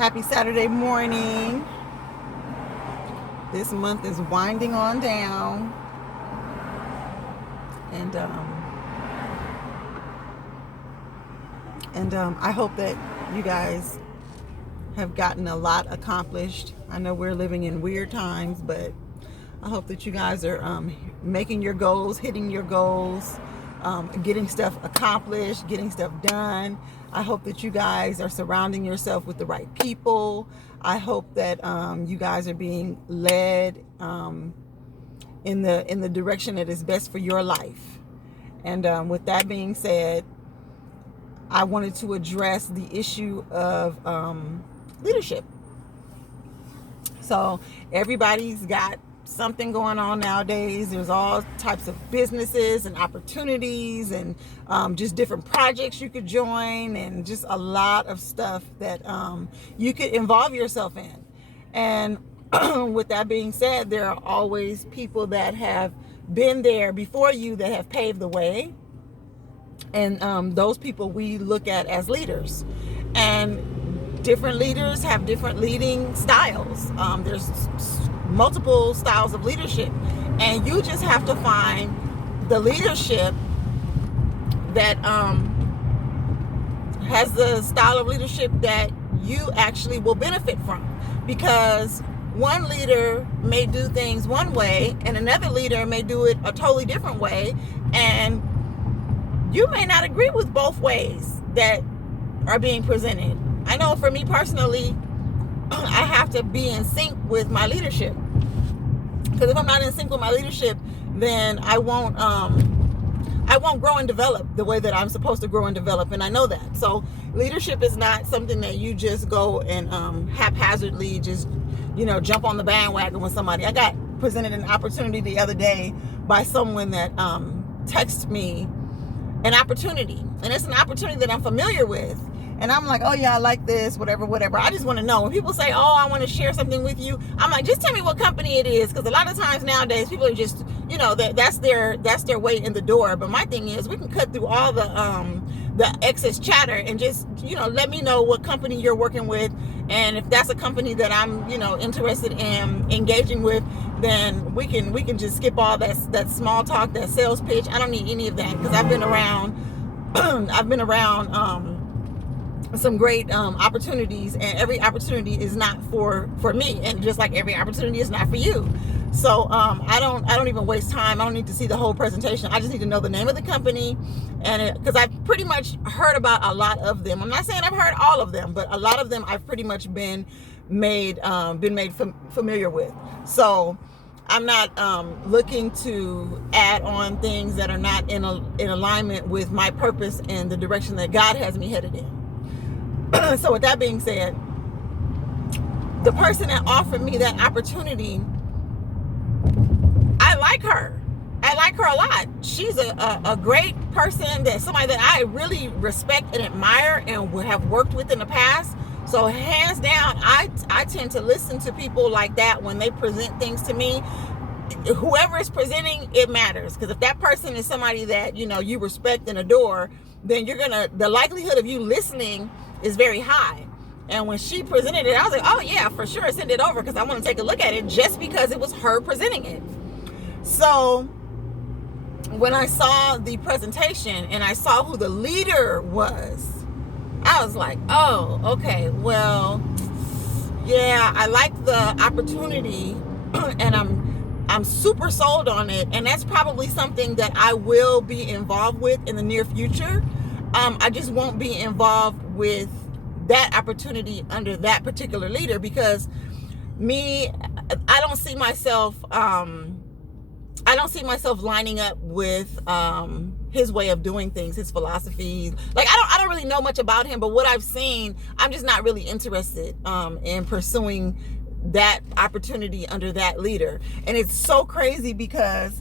Happy Saturday morning. This month is winding on down. And I hope that you guys have gotten a lot accomplished. I know we're living in weird times, but I hope that you guys are making your goals, hitting your goals, getting stuff accomplished, getting stuff done. I hope that you guys are surrounding yourself with the right people. I hope that you guys are being led in the direction that is best for your life. And with that being said, I wanted to address the issue of leadership. So everybody's got something going on nowadays. There's all types of businesses and opportunities and just different projects you could join, and just a lot of stuff that you could involve yourself in. And with that being said, there are always people that have been there before you that have paved the way, and those people we look at as leaders. And different leaders have different leading styles. There's multiple styles of leadership, and you just have to find the leadership that has the style of leadership that you actually will benefit from. Because one leader may do things one way and another leader may do it a totally different way, and you may not agree with both ways that are being presented. I know for me personally, I have to be in sync with my leadership, because if I'm not in sync with my leadership, then I won't grow and develop the way that I'm supposed to grow and develop, and I know that. So leadership is not something that you just go and haphazardly just jump on the bandwagon with somebody. I got presented an opportunity the other day by someone that texted me an opportunity, and it's an opportunity that I'm familiar with. And I'm like, oh yeah, I like this, whatever. I just want to know. When people say, oh, I want to share something with you, I'm like, just tell me what company it is. Because a lot of times nowadays, people are just, that's their way in the door. But my thing is, we can cut through all the excess chatter and just, let me know what company you're working with. And if that's a company that I'm, interested in engaging with, then we can just skip all that small talk, that sales pitch. I don't need any of that, because I've been around, some great opportunities, and every opportunity is not for me, and just like every opportunity is not for you. So I don't even waste time. I don't need to see the whole presentation. I just need to know the name of the company, and because I've pretty much heard about a lot of them. I'm not saying I've heard all of them, but a lot of them I've pretty much been made familiar with. So I'm not looking to add on things that are not in alignment with my purpose and the direction that God has me headed in. So with that being said, the person that offered me that opportunity, I like her. I like her a lot. She's a great person, that somebody that I really respect and admire and have worked with in the past. So hands down, I tend to listen to people like that when they present things to me. Whoever is presenting, it matters, because if that person is somebody that you respect and adore, then the likelihood of you listening is very high. And when she presented it, I was like, oh yeah, for sure, send it over, because I want to take a look at it, just because it was her presenting it. So when I saw the presentation and I saw who the leader was, I was like, oh, okay, well, yeah, I like the opportunity and I'm super sold on it, and that's probably something that I will be involved with in the near future. I just won't be involved with that opportunity under that particular leader, because I don't see myself lining up with his way of doing things, his philosophy. Like I don't really know much about him, but what I've seen, I'm just not really interested in pursuing that opportunity under that leader. And it's so crazy, because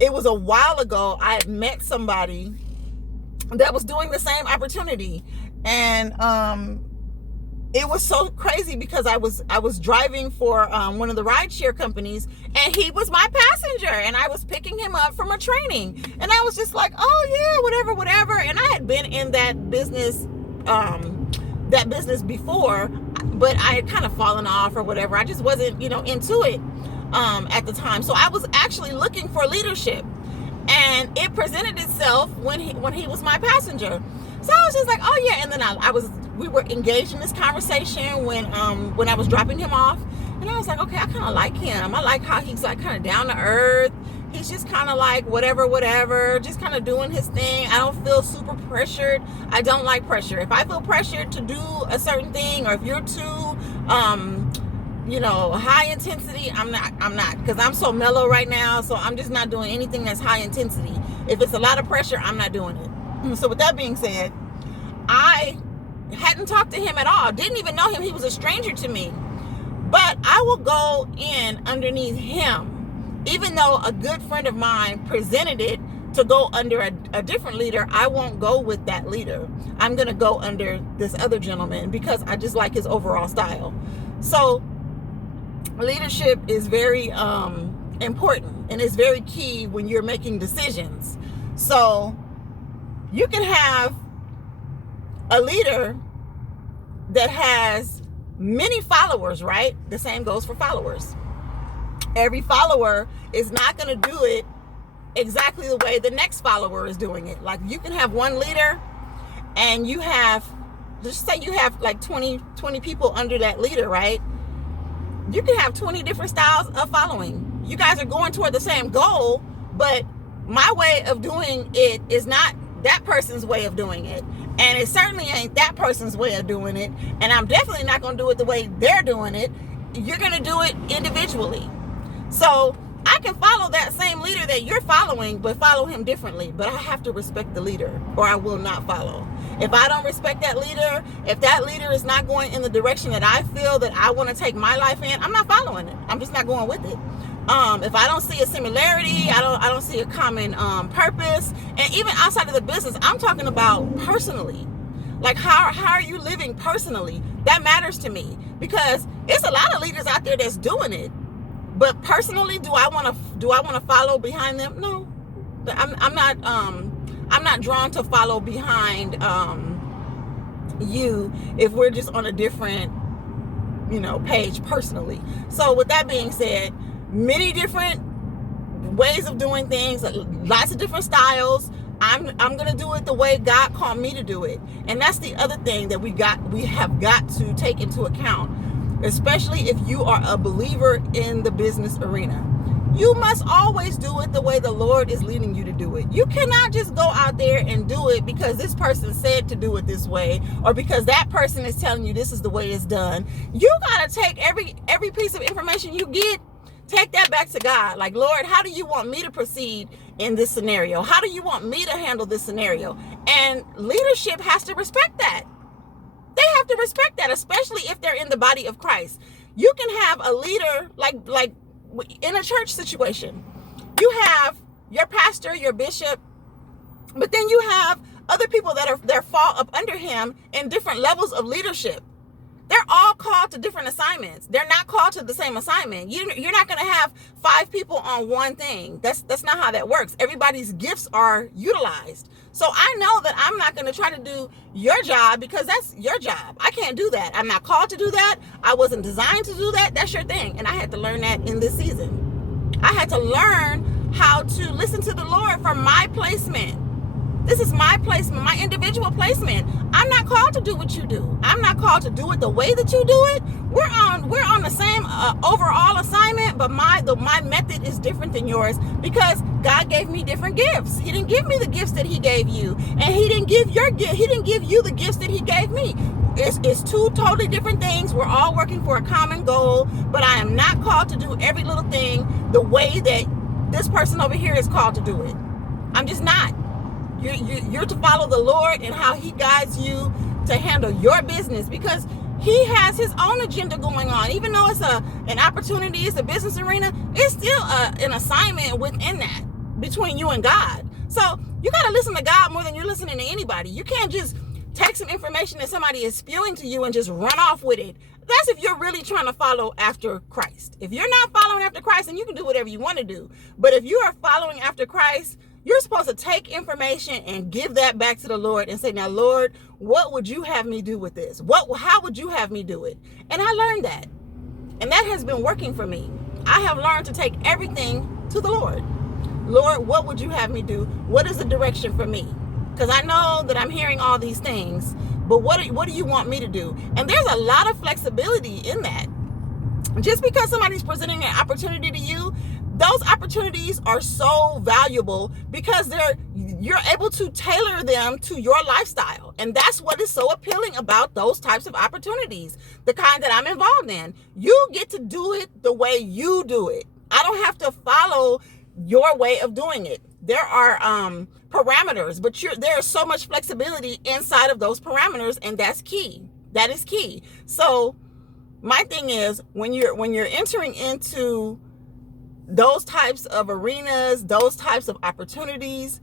it was a while ago I had met somebody that was doing the same opportunity, and it was so crazy, because I was driving for one of the rideshare companies, and he was my passenger, and I was picking him up from a training, and I was just like, oh yeah, whatever. And I had been in that business before. but I had kind of fallen off or whatever. I just wasn't, into it at the time. So I was actually looking for leadership, and it presented itself when he was my passenger. So I was just like, oh yeah. And then we were engaged in this conversation when I was dropping him off, and I was like, okay, I kind of like him. I like how he's like kind of down to earth. He's just kind of like whatever, just kind of doing his thing. I don't feel super pressured. I don't like pressure. If I feel pressured to do a certain thing, or if you're too, high intensity, I'm not, because I'm so mellow right now. So I'm just not doing anything that's high intensity. If it's a lot of pressure, I'm not doing it. So with that being said, I hadn't talked to him at all. Didn't even know him. He was a stranger to me. But I will go in underneath him. Even though a good friend of mine presented it to go under a different leader, I won't go with that leader. I'm going to go under this other gentleman because I just like his overall style. So leadership is very important, and it's very key when you're making decisions. So you can have a leader that has many followers, right? The same goes for followers. Every follower is not going to do it exactly the way the next follower is doing it. Like, you can have one leader, and you have, just say you have like 20 people under that leader, right? You can have 20 different styles of following. You guys are going toward the same goal, but my way of doing it is not that person's way of doing it. And it certainly ain't that person's way of doing it. And I'm definitely not going to do it the way they're doing it. You're going to do it individually. So I can follow that same leader that you're following, but follow him differently. But I have to respect the leader, or I will not follow. If I don't respect that leader, if that leader is not going in the direction that I feel that I want to take my life in, I'm not following it. I'm just not going with it. If I don't see a similarity, I don't see a common purpose. And even outside of the business, I'm talking about personally. Like, how are you living personally? That matters to me, because it's a lot of leaders out there that's doing it. But personally, do I want to follow behind them? No, I'm not drawn to follow behind you if we're just on a different page personally. So with that being said, many different ways of doing things, lots of different styles. I'm gonna do it the way God called me to do it, and that's the other thing that we have got to take into account. Especially if you are a believer in the business arena. You must always do it the way the Lord is leading you to do it. You cannot just go out there and do it because this person said to do it this way, or because that person is telling you this is the way it's done. You gotta take every piece of information you get, take that back to God. Like, Lord, how do you want me to proceed in this scenario? How do you want me to handle this scenario? And leadership has to respect that. They have to respect that, especially if they're in the body of Christ. You can have a leader like in a church situation. You have your pastor, your bishop, but then you have other people that fall up under him in different levels of leadership. They're all called to different assignments. They're not called to the same assignment. You're not going to have 5 people on one thing. That's not how that works. Everybody's gifts are utilized. So I know that I'm not going to try to do your job because that's your job. I can't do that. I'm not called to do that. I wasn't designed to do that. That's your thing. And I had to learn that in this season. I had to learn how to listen to the Lord for my placement. This is my placement, my individual placement. I'm not called to do what you do. I'm not called to do it the way that you do it. We're on the same overall assignment, but my method is different than yours because God gave me different gifts. He didn't give me the gifts that He gave you, and He didn't give you the gifts that He gave me. It's 2 totally different things. We're all working for a common goal, but I am not called to do every little thing the way that this person over here is called to do it. I'm just not. You're to follow the Lord and how He guides you to handle your business, because He has His own agenda going on. Even though it's an opportunity, it's a business arena, it's still an assignment within that between you and God. So you got to listen to God more than you're listening to anybody. You can't just take some information that somebody is spewing to you and just run off with it. That's if you're really trying to follow after Christ. If you're not following after Christ, then you can do whatever you want to do. But if you are following after Christ, You're supposed to take information and give that back to the Lord and say, now, Lord, what would you have me do with this? How would you have me do it? And I learned that. And that has been working for me. I have learned to take everything to the Lord. Lord, what would you have me do? What is the direction for me? Because I know that I'm hearing all these things, but what do you want me to do? And there's a lot of flexibility in that. Just because somebody's presenting an opportunity to you, those opportunities are so valuable because you're able to tailor them to your lifestyle. And that's what is so appealing about those types of opportunities, the kind that I'm involved in. You get to do it the way you do it. I don't have to follow your way of doing it. There are parameters, but there is so much flexibility inside of those parameters, and that's key. That is key. So my thing is, when you're entering into those types of arenas, those types of opportunities,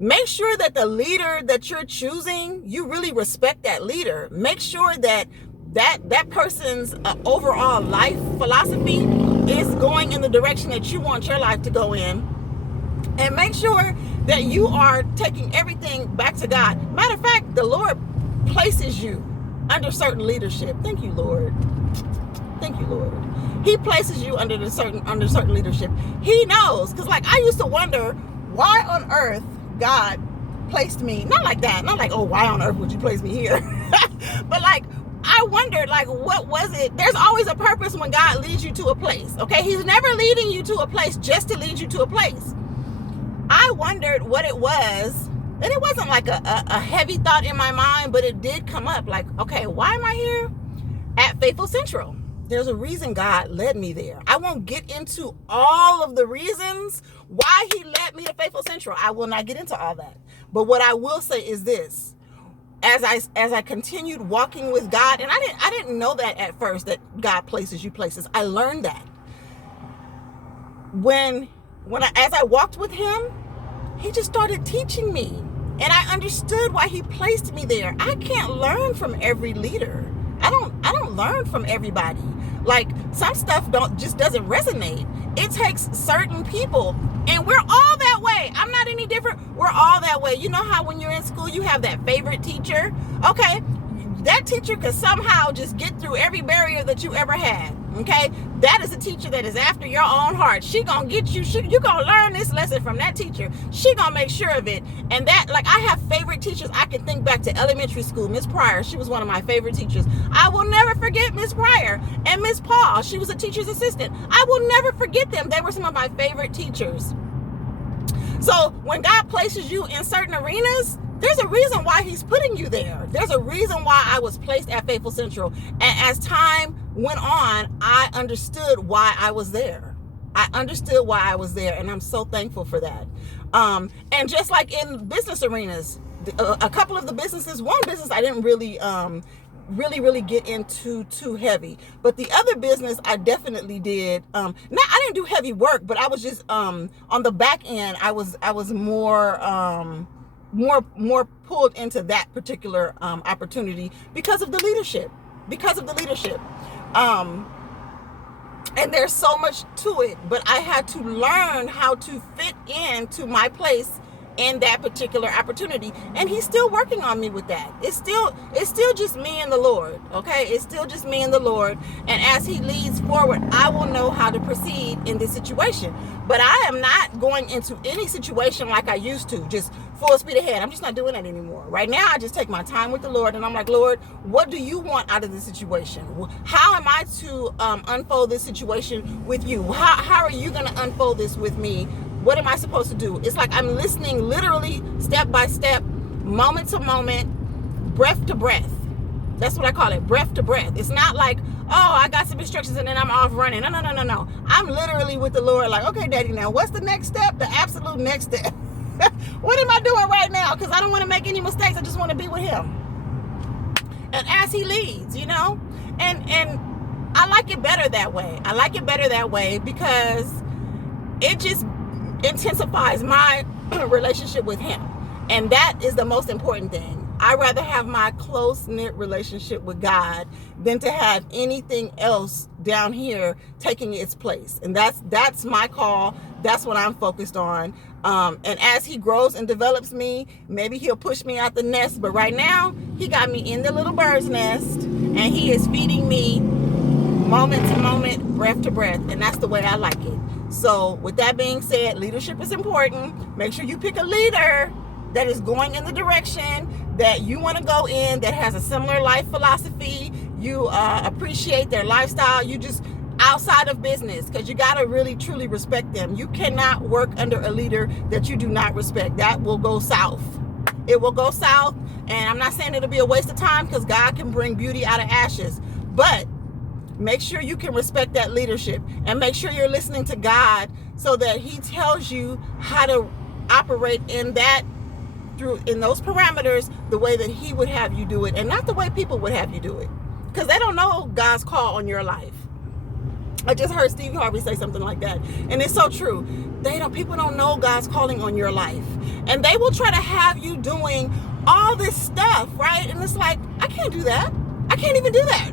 make sure that the leader that you're choosing, you really respect that leader. Make sure that person's overall life philosophy is going in the direction that you want your life to go in. And make sure that you are taking everything back to God. Matter of fact, the Lord places you under certain leadership. Thank you, Lord. Thank you, Lord. He places you under certain leadership. He knows, because like I used to wonder why on earth God placed me, not like that, not like, oh, why on earth would you place me here? But like I wondered, like, what was it? There's always a purpose when God leads you to a place. Okay, He's never leading you to a place just to lead you to a place. I wondered what it was, and it wasn't like a heavy thought in my mind, but it did come up. Like, okay, why am I here at Faithful Central? There's a reason God led me there. I won't get into all of the reasons why He led me to Faithful Central. I will not get into all that. But what I will say is this: as I continued walking with God, and I didn't know that at first, that God places you places. I learned that as I walked with Him, He just started teaching me, and I understood why He placed me there. I can't learn from every leader. I don't learn from everybody. Like, some stuff doesn't resonate. It takes certain people, and we're all that way. I'm not any different. We're all that way. You know how when you're in school you have that favorite teacher? Okay, that teacher could somehow just get through every barrier that you ever had. Okay, that is a teacher that is after your own heart. She gonna get you. You gonna learn this lesson from that teacher. She gonna make sure of it. And that, like, I have favorite teachers. I can think back to elementary school. Miss Pryor, she was one of my favorite teachers. I will never forget Miss Pryor. And Miss Paul, she was a teacher's assistant. I will never forget them. They were some of my favorite teachers. So when God places you in certain arenas, there's a reason why He's putting you there. There's a reason why I was placed at Faithful Central. And as time went on, I understood why I was there. I understood why I was there, and I'm so thankful for that. And just like in business arenas, a couple of the businesses, one business I didn't really get into too heavy, but the other business I definitely did. I didn't do heavy work, but I was just on the back end. I was more pulled into that particular opportunity because of the leadership. And there's so much to it, but I had to learn how to fit into my place in that particular opportunity. And He's still working on me with that. It's still just me and the Lord. Okay, it's still just me and the Lord. And as He leads forward, I will know how to proceed in this situation. But I am not going into any situation like I used to, just full speed ahead. I'm just not doing that anymore. Right now, I just take my time with the Lord, and I'm like, Lord, what do you want out of this situation? How am I to unfold this situation with you? How are you going to unfold this with me? What am I supposed to do? It's like I'm listening literally step by step, moment to moment, breath to breath. That's what I call it, breath to breath. It's not like, oh, I got some instructions and then I'm off running. No. I'm literally with the Lord like, okay, Daddy, now what's the next step? The absolute next step. What am I doing right now? Because I don't want to make any mistakes. I just want to be with Him. And as He leads, and I like it better that way. I like it better that way because it just intensifies my relationship with Him. And that is the most important thing. I'd rather have my close-knit relationship with God than to have anything else down here taking its place. And that's my call. That's what I'm focused on. And as he grows and develops me, maybe he'll push me out the nest. But right now, he got me in the little bird's nest, and he is feeding me moment to moment, breath to breath. And that's the way I like it. So with that being said, leadership is important. Make sure you pick a leader that is going in the direction that you want to go in, that has a similar life philosophy. You appreciate their lifestyle. You just outside of business, because you got to really truly respect them. You cannot work under a leader that you do not respect. That will go south. It will go south. And I'm not saying it'll be a waste of time, because God can bring beauty out of ashes. But make sure you can respect that leadership, and make sure you're listening to God so that he tells you how to operate in those parameters, the way that he would have you do it, and not the way people would have you do it, because they don't know God's call on your life. I just heard Steve Harvey say something like that, and it's so true. People don't know God's calling on your life, and they will try to have you doing all this stuff, right? And it's like, I can't do that. I can't even do that.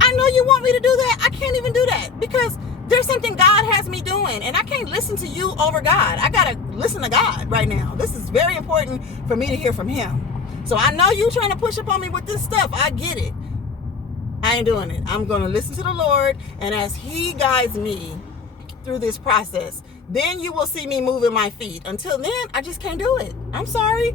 I know you want me to do that. I can't even do that, because there's something God has me doing, and I can't listen to you over God. I gotta listen to God right now. This is very important for me to hear from him. So I know you trying to push up on me with this stuff. I get it. I ain't doing it. I'm going to listen to the Lord, and as he guides me through this process, then you will see me moving my feet. Until then, I just can't do it. I'm sorry.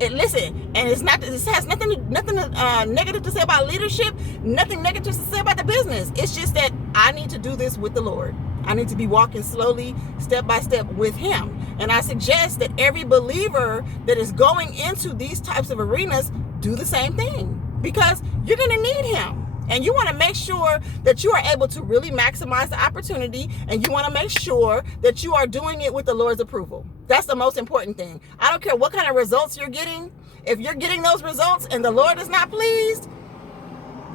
Listen, and this has nothing negative to say about leadership, nothing negative to say about the business. It's just that I need to do this with the Lord. I need to be walking slowly, step by step with him. And I suggest that every believer that is going into these types of arenas do the same thing, because you're going to need him. And you want to make sure that you are able to really maximize the opportunity, and you want to make sure that you are doing it with the Lord's approval. That's the most important thing. I don't care what kind of results you're getting. If you're getting those results and the Lord is not pleased,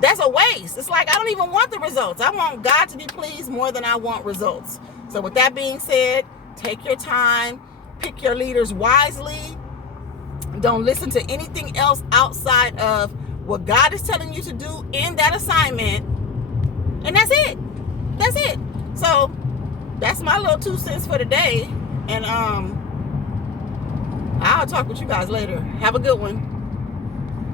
that's a waste. It's like, I don't even want the results. I want God to be pleased more than I want results. So with that being said, take your time, pick your leaders wisely. Don't listen to anything else outside of what God is telling you to do in that assignment. And that's it. That's it. So that's my little 2 cents for today. And I'll talk with you guys later. Have a good one.